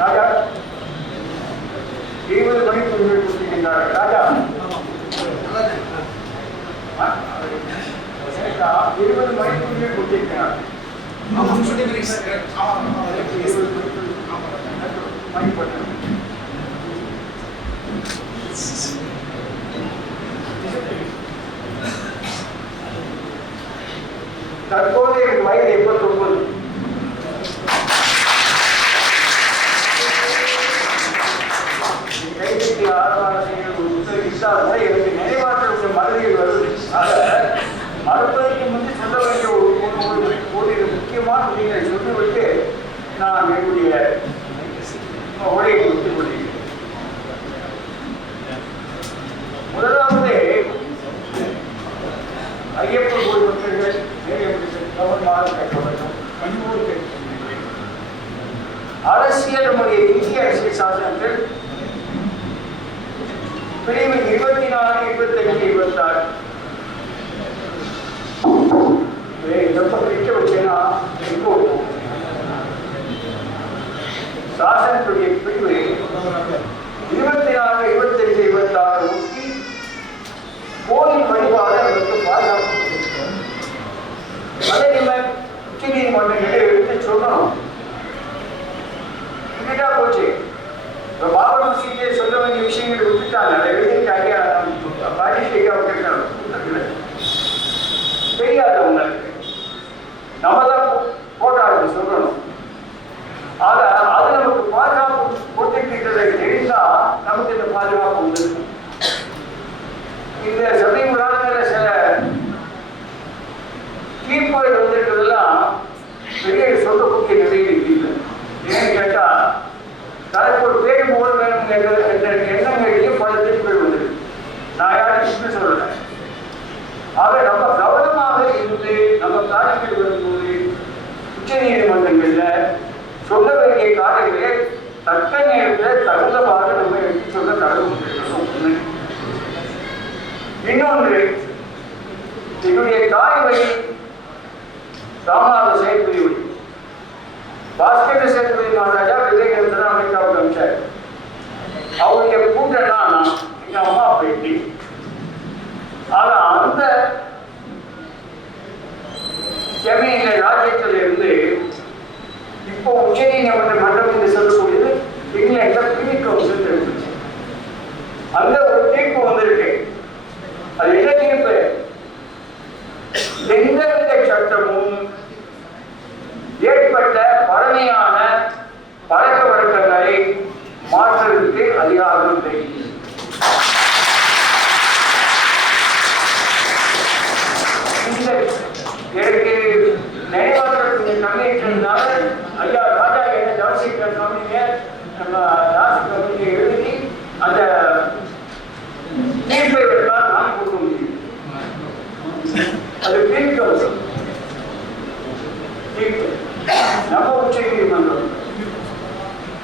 ராஜா 20 மணிக்கு கொடுத்திருக்கின்றார். ராஜா 20 மணிக்கு கொடுத்திருக்கிறார். தற்போது எனக்கு வயது 89. கைதிக்கு ஆரம்பமான உத்தரவிட்டால் கூட எனக்கு நினைவாற்றல் மதுரையில் வருது. ஆக மறுப்பதற்கு முன்பு சொல்ல வேண்டிய ஒரு முக்கியமான விஷயங்களை சொல்லிவிட்டு நான் என்னுடைய உரையை கொடுத்துக் கொள்கிறேன். முதலாவது ஐயப்பன் கோயில் பக்தர்கள் கவனமாக கேட்க வேண்டும், கனிவோடு கேட்க வேண்டும். அரசியல் நம்முடைய இந்திய அரசியல் சாசனத்தில் பிரிவு 24, 25, 26 கிட்ட வச்சேன்னா சாசனத்துடைய பிரிவு 24, 25, 26 ஒட்டி கோயில் வழிபாடு அதற்கு பாதுகாப்பு. அதை நம்ம உச்ச நீதிமன்றங்களை எடுத்து சொல்லணும். இப்படிதான் போச்சு. இப்போ பாபர் மசீதியை சொல்ல வேண்டிய விஷயங்களை விட்டுட்டாங்க. அதை எழுதிட்டாங்க. தெரியாதவங்க நம்ம தான் போட்டாங்க சொல்லணும். ஆக அது நமக்கு பாதுகாப்பு கொடுத்துக்கிட்டதை தெரிந்தா நமக்கு இந்த பாதுகாப்பு உண்டு. இந்த சமீப காலங்களில் சில தீர்ப்புகள் வந்திருக்கிறதெல்லாம் பெரிய சொல்லக்கூடிய நிலையில் இல்லை. ஏன்னு கேட்டா தனக்கு ஒரு பேர் போல வேணும் என்ற எண்ணங்களிலேயும் பல தீர்ப்புகள் வந்திருக்கு. நான் யாரும் சொல்றேன். ஆக நம்ம கவனமாக இருந்து நம்ம காரியங்கள் வரும்போது உச்ச நீதிமன்றங்கள்ல சொல்ல வேண்டிய காரியங்களை தக்க நேரத்தில் தகுந்தவாறு நம்ம எடுத்து சொல்ல கடவுள். இன்னொன்று, என்னுடைய தாய் வழி ராமநாத சேதுபதி பாஸ்கர சேதுபதி மகாராஜா விவேகானந்தர் அமெரிக்காவுக்கு அனுப்பிச்சார். அவருடைய கூட்டம்னா எங்க அம்மா பேட்டி. ஆனா அந்த ஜமீன ராஜ்யத்தில் இருந்து இப்போ உச்ச நீதிமன்ற மன்றம் என்று சொல்லக்கூடியது இங்கிலாந்துல பிரிவி கவுன்சில் இருந்துச்சு. அந்த ஒரு தீர்ப்பு வந்திருக்கு. அது என்ன தீர்ப்பு? எந்தவித சட்டமும் ஏற்பட்ட பழமையான பழக்க வழக்கங்களை மாற்றுவதற்கு அதிகாரம் இல்லை. எனக்கு நினைவாற்றல் கம்மியிருக்கிறதுனால ஐயா ராஜா என்ன ஜாசிக்கிற கம்மிங்க நம்ம ராசி கம்மியை எழுதி அந்த தீர்ப்பை வெட்டால் நான் கொடுக்க முடியும். அது தீர்ப்பு நம்ம உச்ச நீதிமன்றம்.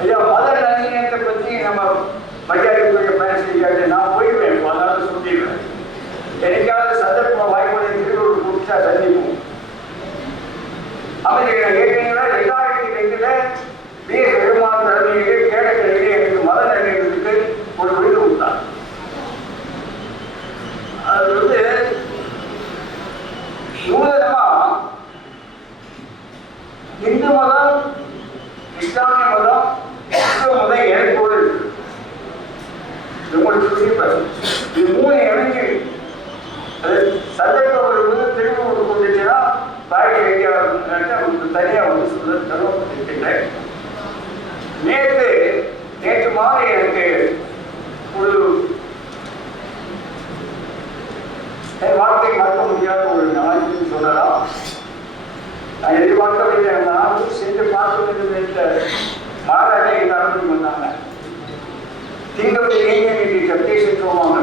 ஐயா மத நல்லிணக்கத்தை பற்றி நம்ம மரியாதைக்குரிய பயணம் செய்யாது. நான் போயிடுவேன், அதனால சொல்லிடுவேன். எனக்காவது சந்தர்ப்பம் வாய்ப்புகளை திருவள்ளூர் கூப்பிட்டா சந்திப்போம். அமைச்சர் ஏற்கனவே 2002 வீர பெருமாள் தலைமையிலே கேடக்கரையிலே எனக்கு மத நல்லிணக்கத்துக்கு ஒரு விருது கொடுத்தார். அது நூதனமா இந்து மதம், இஸ்லாமிய மதம், கிறிஸ்துவ மதம் எனக்கோடு இருக்கு. உங்களுக்கு இது 3 இணைஞ்சு சந்தர்ப்பங்கள் திரும்ப கொண்டுச்சுன்னா பாடி ஐடியாவுக்கு தனியாக சொல்ல தருவப்பட்டிருக்கின்றேன். நேற்று மாலை எனக்கு ஒரு வார்த்தை மறக்க முடியாத ஒரு நாளைக்கு சொல்லலாம். நான் எதிர்பார்க்கவில்லை. நான் சென்று பார்க்க வேண்டும் என்ற மாறாக நடந்து வந்தாங்க. திங்கள் சப்டேஷன் சொல்லுவாங்க,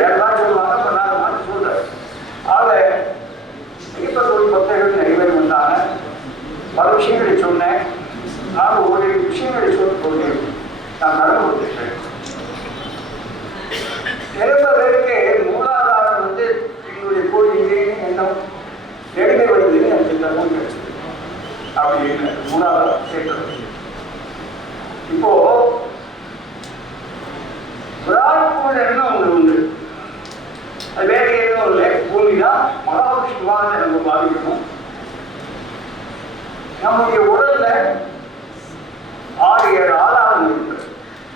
வேற மாதிரி சொல்லுவாங்க, பண்ணாத மாதிரி சொல்றேன். ஆக இப்போ ஒரு பக்தர்கள் நிறைய பேர் வந்தாங்க. பல விஷயங்களை சொன்னேன். நான் ஒரு விஷயங்களை சொல்லிக்கொண்டு நான் கடந்து கொடுத்துருக்கேன். நிறைய பேருக்கு மூலாதாரம் என்னுடைய கோயில் எண்ணம் நெடுமை வருதுன்னு எனக்கு தகவல் கிடைச்சது. அப்படி இல்லை, மூலாதாரம் கேட்கறது. இப்போ விராட்பூர்ணன்னு ஒன்று உண்டு. அது வேற எதுவும் இல்லை, பூமி தான் மகாவிஷ்ணுவாக நம்ம பாதிக்கணும். நம்முடைய உடல்ல 6-7 ஆதாரம் இருக்கு.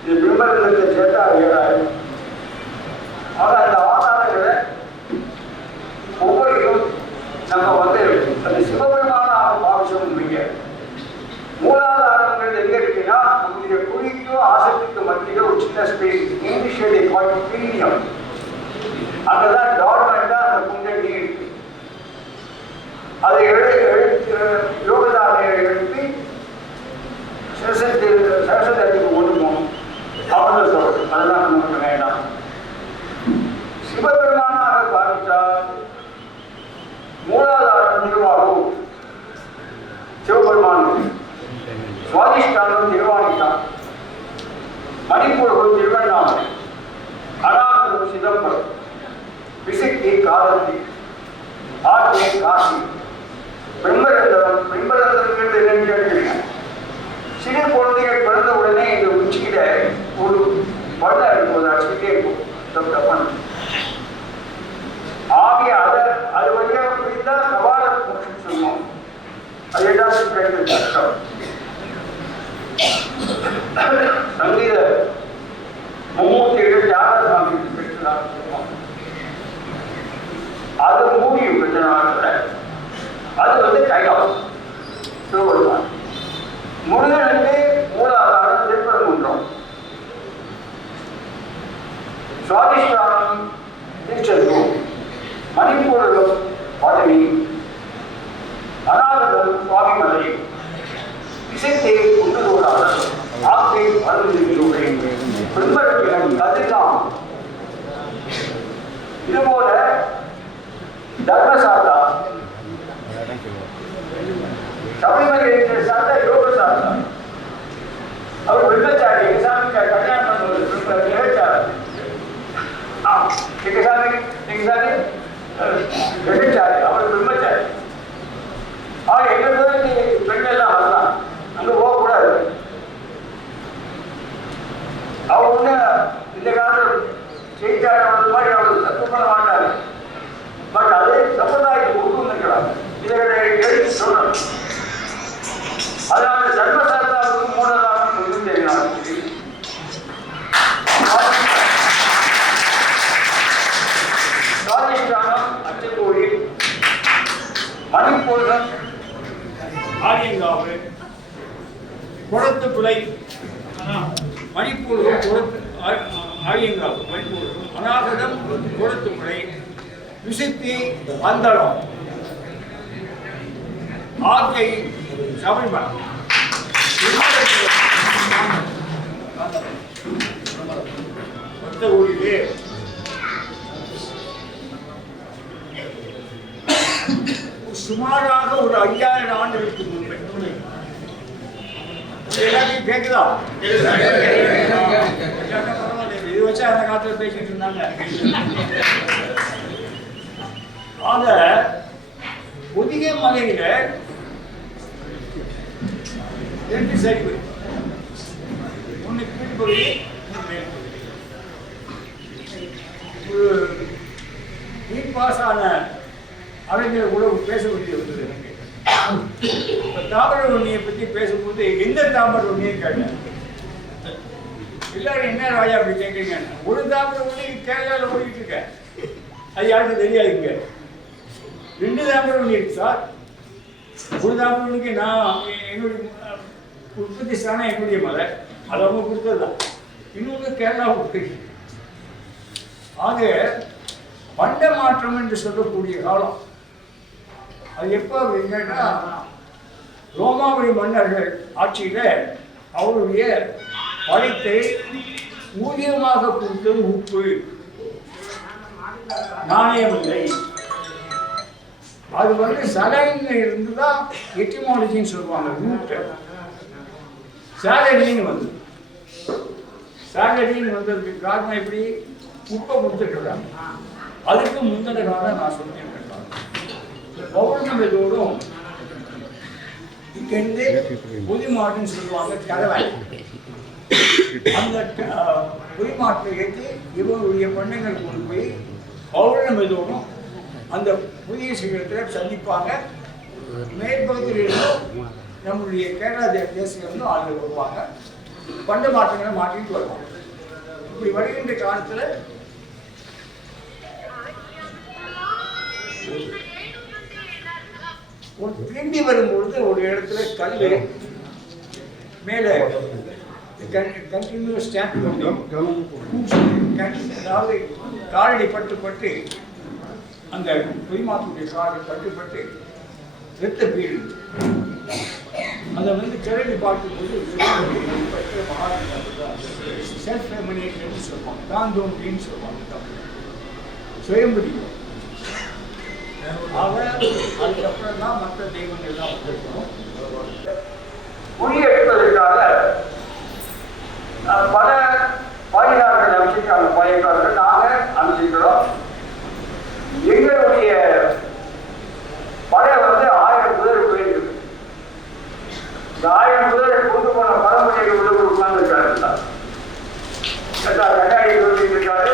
இது பிம்பத்தை சேர்த்தா 7,000. ஆக அந்த ஆதாரங்களை ஒவ்வொருக்கும் நம்ம அந்த சிவபெருமான பாவிச்சோம் இல்லைங்க. மூலாதாரங்கள் எங்க இருக்குன்னா நம்முடைய குறிக்கும் ஆசக்திக்கு மத்தியில ஒரு சின்ன ஸ்பேஸ், இங்கிலீஷ்ல பீனியம். அங்கதான் டார்மெண்டா அந்த குண்டலி இருக்கு. அதை யோகதாரையை எழுப்பி சரசத்துக்கு கொண்டு போகணும். அவ்வளவு சொல்றது, அதெல்லாம் நமக்கு வேண்டாம். சிவபெருமானாக பாவித்தால் மூலாதாரம் திருவாரூர் சிவபெருமான், சுவாதிஷ்டானம் திருவாணித்தான், மணிப்பூர்கள் திருவண்ணாமலை, அனாகரம் சிதம்பரம், விசித்தி காலத்தி, ஆர்த்தி காசி, பிரம்மரந்தரம். பிரம்மரந்தரங்கள் என்னன்னு கேட்டீங்க. சிறு குழந்தைகள் பிறந்த உடனே இந்த உச்சியில ஒரு பள்ளம் இருக்கும், அடிச்சுக்கிட்டே இருக்கும். ஆகிய அது வழியாக புரிந்தா கபால மோட்சம் சொல்லுவோம். அது எல்லாத்தையும் கிடைக்கிறது கஷ்டம். சங்கீத மும்மூர்த்திகள் தியாகசாமி பெற்றுதான் சொல்லுவோம். அது மூடியும் பெற்ற அது கைலாசம் சிவபெருமான். முருகனுக்கு மூலாதாரம் திருப்பரங்குன்றம், சுவாதிஷ்டானம் திருச்செந்தூர், மணிப்பூரம் பழனி, அநாதம் சுவாமிமலை, விசைத்தே குண்டலூராளர், ஆக்கை அருள்நிலை, பிரம்மரத்தினம் கதிர்காம். இதுபோல தர்மசாலா, சபரிமலை சார்ந்த யோக சாஸ்தா. அவர் பிரம்மச்சாரி. எக்ஸாமி கல்யாணம் பண்ணுவது நிகழ்ச்சாரி. பிரம்மச்சாரி, அவர் பிரம்மச்சாரி. எங்களுக்கு பெண்கள்லாம் வரலாம், அங்க போகக்கூடாது. அவர் ஒண்ணு இந்த காலத்தில் செய்தியாளர் மாதிரி அவர் தப்பு பண்ண மாட்டாரு. பட் அது சமுதாயத்துக்கு உருவம் இருக்கிறாங்க. இதை எடுத்து சொல்லணும். அதனால தர்மசாஸ்தாவுக்கும் மூலதாரம் சொல்லி தெரியும். சுவாதிஷ்டானம் அச்சக்கோயில், மணிப்பூரம் ஆரியங்காவு, குளத்துப்புலை, மணிப்பூரம் ஆரியங்காவு, மணிப்பூரம் அநாகதம் குளத்துப்புலை, விசித்தி அந்தளம், ஆக்கை சபரிமலை. மொத்த ஊரிலே சுமாராக ஒரு 5000 ஆண்டுகளுக்கு முன்பு எல்லாத்தையும் கேட்குதா? இது வச்சு அந்த காலத்தில் பேசிட்டு இருந்தாங்க. ஆக பொதிகை மலையில 2 சரிவு, ஒன்று கீழ்பகுதி, ஒரு நீர்ப்பாசான அறிஞர் கூட பேச வேண்டியது வந்தது எனக்கு. தாமரை உண்ணியை பற்றி பேசும்போது எந்த தாமரை உண்ணியை கேட்டேன். எல்லாரும் என்ன ராஜா அப்படி கேட்குறீங்க? ஒரு தாமரை உண்ணி கேரளாவில் ஓடிட்டு இருக்கேன், அது யாருக்கும் தெரியாதுங்க. 2 தாமரை உண்ணி இருக்கு சார். ஒரு தாமரை உண்ணிக்கு நான் என்னுடைய உற்பத்தி ஸ்தானம் என்னுடைய மலை, அது அவங்க கொடுத்தது தான். இன்னொன்று கேரளாவுக்கு. ஆக பண்ட மாற்றம் என்று சொல்லக்கூடிய காலம் அது எப்போ அப்படின்னா ரோமாபுரி மன்னர்கள் ஆட்சியில் அவருடைய படைத்தை ஊதியமாக கொடுத்தது உப்பு, நாணயம் இல்லை. அது சலைன்ல இருந்து தான் எட்டிமாலஜின்னு சொல்லுவாங்க. ரூட்டு சேலரின்னு வந்து சேலரின்னு வந்ததுக்கு காரணம் எப்படி? உப்பை கொடுத்துருக்குறாங்க. அதுக்கு முந்தின காலம் நான் சொல்லியிருக்கேன். பௌர்ணமிதோடும் இங்கேருந்து புலி மாட்டுன்னு சொல்லுவாங்க கதவை. அந்த புலி மாட்டை ஏற்றி இவங்களுடைய பெண்ணுங்கள் கொண்டு போய் பௌர்ணமி தோறும் அந்த புதிய சிகரத்தில் சந்திப்பாங்க. மேற்பகுதியிலிருந்தும் நம்முடைய கேரளா தேசத்திலிருந்தும் ஆளுநர் வருவாங்க. பண்ட மாற்றங்களை மாற்றிட்டு வருவாங்க. இப்படி வருகின்ற காலத்தில் ஒரு திரும்பி வரும்பொழுது ஒரு இடத்துல கல் மேலே கண்டினியூஸ் ஸ்டாம்ப் அதாவது காலடி பட்டு அந்த புலிமாத்துடைய காலை பட்டு ரத்த வீடு அதை திரளி பார்க்கும்போது செல்ஃப் எமினேட்னு சொல்லுவாங்க, தான் தோன்றின்னு சொல்லுவாங்க, சுயம்புரியும். அதுக்கப்புறம் தான் மற்ற தெய்வங்கள்லாம் வந்திருக்கணும். புலி எடுப்பதற்காக பல பாய்காரர்கள் அமைச்சிருக்காங்க. பாய்காரர்கள் நாங்கள் அமைச்சிருக்கிறோம். எங்களுடைய படை 1000 குதிரை போயிருக்கு. இந்த 1000 குதிரை கொண்டு போன பரம்பரையில் உள்ள உட்கார்ந்துருக்காரு. கண்ணாடி சொல்லிட்டு இருக்காரு.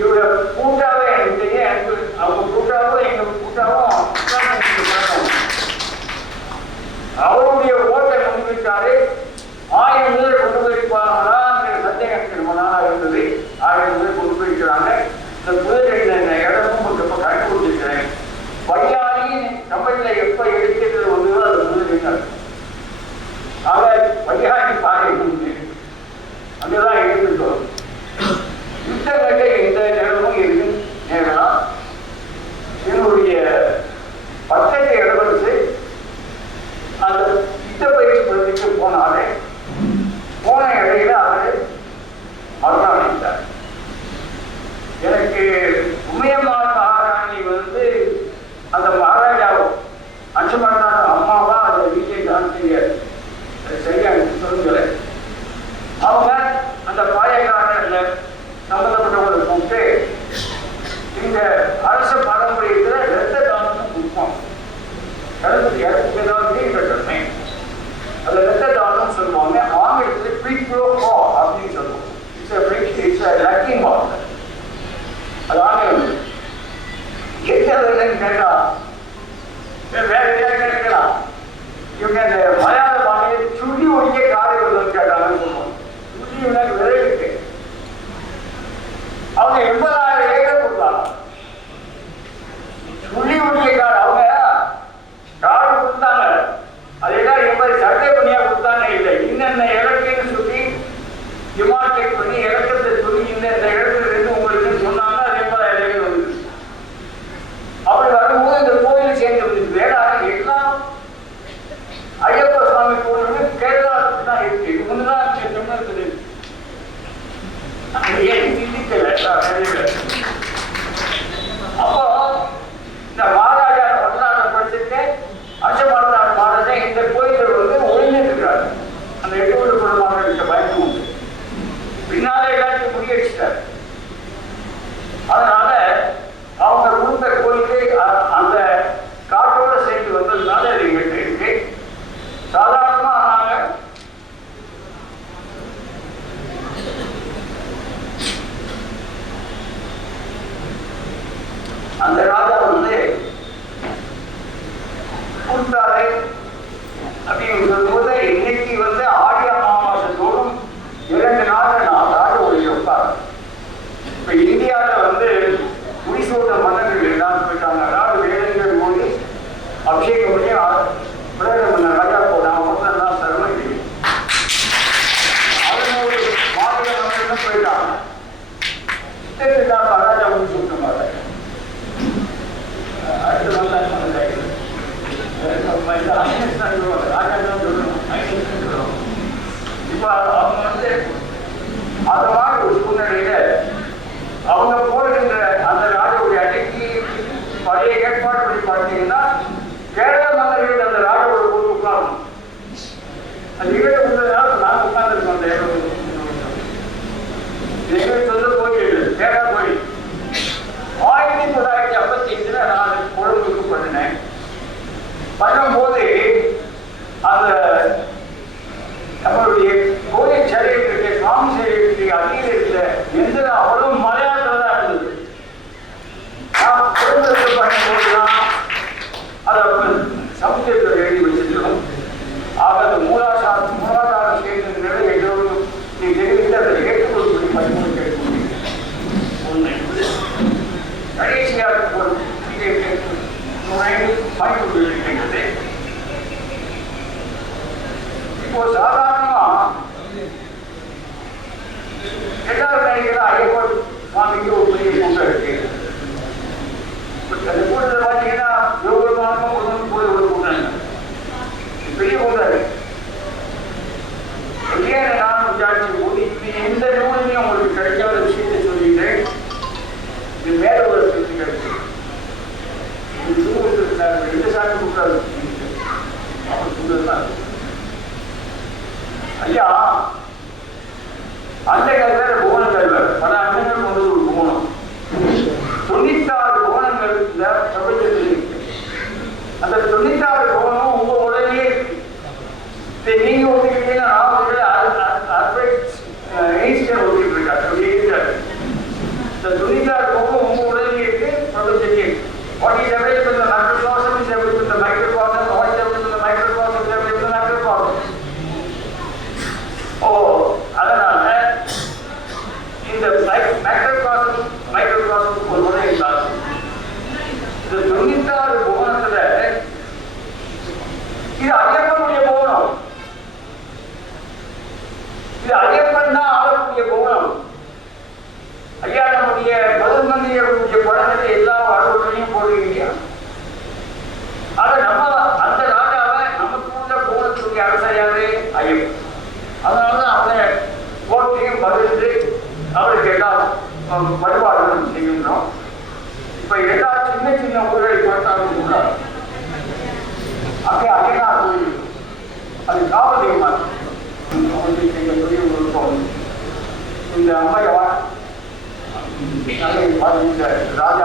இவரை கூட்டாவே எனக்கு தெரியும். எனக்கு அவங்க கூட்டாவும் எங்க கூட்டாவும் அவருடைய ஓட்டை முன்வைத்தாரு. 1000 குதிரை கொண்டு போயிருப்பாங்களா சந்தேகம் எனக்கு ரொம்ப நாளாக இருந்தது. 1000 குதிரை கொண்டு போயிருக்கிறாங்க. இந்த குதிரை இடமும் கொஞ்சம் கண்டு கொடுத்துருக்கிறேன். பையாளி தமிழில் எப்ப எடுக்கிறது ஒன்று அது குதிரை அவர் பையாளி பாறை அங்கதான் எடுத்துட்டோம். யுத்தங்கள்ல எந்த நேரமும் இருக்கு. நேரம் என்னுடைய பட்டத்தை இடவரிசை அந்த யுத்த பயிற்சி பகுதிக்கு போனாலே போன இடையில அவர் மரணம். எனக்கு உமையம்மாள் மகாராணி அந்த மகாராஜாவும் அச்சமரணான அம்மாவா அந்த வீட்டை தான் தெரியாது. சரியா சொல்லுங்களே. அவங்க அந்த பாயக்காரர்ல சம்பந்தப்பட்டவங்களை கூப்பிட்டு இந்த அரசு பாரம்பரியத்தில் இரத்த தானம் கொடுப்போம். இறப்புக்கு ஏதாவது அந்த இரத்த தானம் சொல்லுவாங்க. ஆங்கிலத்தில் ப்ரீக்ரோ அப்படின்னு சொல்லுவோம். It's lacking water. அது ஆங்கிலம். எத்தவர்கள் கேட்டா வேற ஏதாவது கேட்கலாம். இவங்க அந்த மலையாள பாணியை சுழி ஒழிக்க காரை வருதுன்னு கேட்டாங்கன்னு சொல்லுவாங்க. சுழி விரைவிட்டு அவங்க 80,000 ஏக்கர் கொடுத்தாங்க. சுழி ஒழிக்க காடு அவங்க காடு கொடுத்தாங்க. அதெல்லாம் 80 சட்டை பண்ணியா கொடுத்தாங்க. இல்லை இன்னென்ன இலக்குன்னு சொல்லி டிமார்கேட் பண்ணி இலக்கத்தை சொல்லி இந்த இடத்துல இருந்து உங்களுக்கு சொன்னாங்க. அது 80,000 ஏக்கர் வந்து அப்படி வரும்போது இந்த கோயில் சேர்ந்து வந்து வேளாண் எல்லாம் ஐயப்ப சுவாமி கோயில் கேரளாவுக்கு தான் இருக்கு. இது முன்னுதான் தமிழகத்தில் ஏன் சிந்திக்கல. அப்போ இந்த மகாராஜா வரலாறு படிச்சுட்டு அச்சமரணான மகாராஜா இந்த கோயில்கள் ஒழுங்கிருக்கிறார். அந்த 8 குடும்பமாக பயந்து உண்டு. பின்னாலே எல்லாத்தையும் முறியடிச்சிட்டார். அதனால அவங்க கொடுத்த கோயிலுக்கு அந்த காட்டோட சேர்ந்து வந்ததுனால அது இருக்கு. சாதாரணமா ஆனாங்க. அந்த ராஜா கொடுத்தாரு அப்படின்னு சொல்லும்போது இன்னைக்கு ஆடி அமாவாசை தோறும் 2 நாள் ராஜ ஒளி வைப்பாங்க. இப்ப இந்தியாவில் முடிசூட்ட மன்னர்கள் எல்லாரும் போயிட்டாங்க. அதாவது வேதங்கள் மொழி அபிஷேகம் பண்ணி ராஜா போனாங்க. மொத்தம் தான் சரவணகிரி அவனோட மாநில மன்னர்கள் போயிட்டாங்க. ராஜா முடிசூட்ட மாட்டாங்க. அடுத்த இப்ப அவங்க அந்த மாதிரி ஒரு சூழ்நிலையில அவங்க போடுகின்ற அந்த ராஜாவுடைய அன்னைக்கு பழைய ஏற்பாடு படி பார்த்தீங்கன்னா கேரள மன்னர்கள் அந்த ராஜாவோட போட்டு உட்காரணும். அந்த இவரை உள்ளதுனால நான் உட்கார்ந்துருக்கோம். அந்த எங்களுக்கு சொல்ல கோயில் கேரளா கோயில் 1955 நான் கொழும்புக்கு பண்ணினேன். பண்ணும்போது இப்போ சாதாரணமா எல்லாரும் நினைக்கிறா ஐயப்பன் சுவாமிக்கு ஒரு பெரிய கூட்டம் இருக்கு. அந்த கூட்டத்தில் பார்த்தீங்கன்னா ஒவ்வொரு மாதமும் கூட ஒரு கூட்டம் பெரிய கூட்டம் இருக்கு. ஏன் நான் விசாரிச்ச போது இது எந்த நூலையும் உங்களுக்கு கிடைக்காத விஷயத்தை சொல்லிட்டேன். இது மேல ஒரு செய்தி கிடைக்கும். இது சூழ்நிலை எந்த சாமி கூட்டாது அவர் சொல்றதுதான். ஐயா அந்த காலத்துல புவனங்கள் பல அண்ணங்கள் கொண்டு ஒரு புவனம் 96 புவனங்கள் இந்த பிரபஞ்சத்தில் இருக்கு. அந்த 96 புவனம் உங்க உடனே நீங்க ஒதுக்கிட்டீங்கன்னா ஐன்ஸ்டைன் ஒதுக்கிட்டு இருக்காரு. இந்த 96 புவனம் உங்க உடனே இருக்கு, பிரபஞ்சத்திலே இருக்கு. What is available in the macrocosm is available in the microcosm. What is available in the microcosm is available in the macrocosm. அதனால இந்த மைக்ரோகாஸ்ம் ஒரு முறை இருந்தாலும் இந்த 96 புவனத்துல இது ஐயப்பனுடைய புவனம். இது ஐயப்பன் தான் ஆளக்கூடிய புவனம். ஐயா நம்முடைய முதல் மந்திரியுடைய படத்தை எல்லா வாழ்வுகளையும் போடுவீங்க. ஆக நம்ம அந்த ராஜாவை நமக்கு உள்ள புவனத்துடைய அரசர் யாரு? ஐயப்பன். அதனாலதான் அவனை போட்டியும் பதிந்து அவருக்கு எல்லாம் வழிபாடுகள் செய்கின்றோம். இப்ப எல்லா சின்ன சின்ன ஊர்களை பார்த்தாலும் கூட அங்கே அகைனார் கோயில் அது காவலியமா செய்யக்கூடிய ஒரு கோவில். இந்த அம்மையார் இந்த ராஜா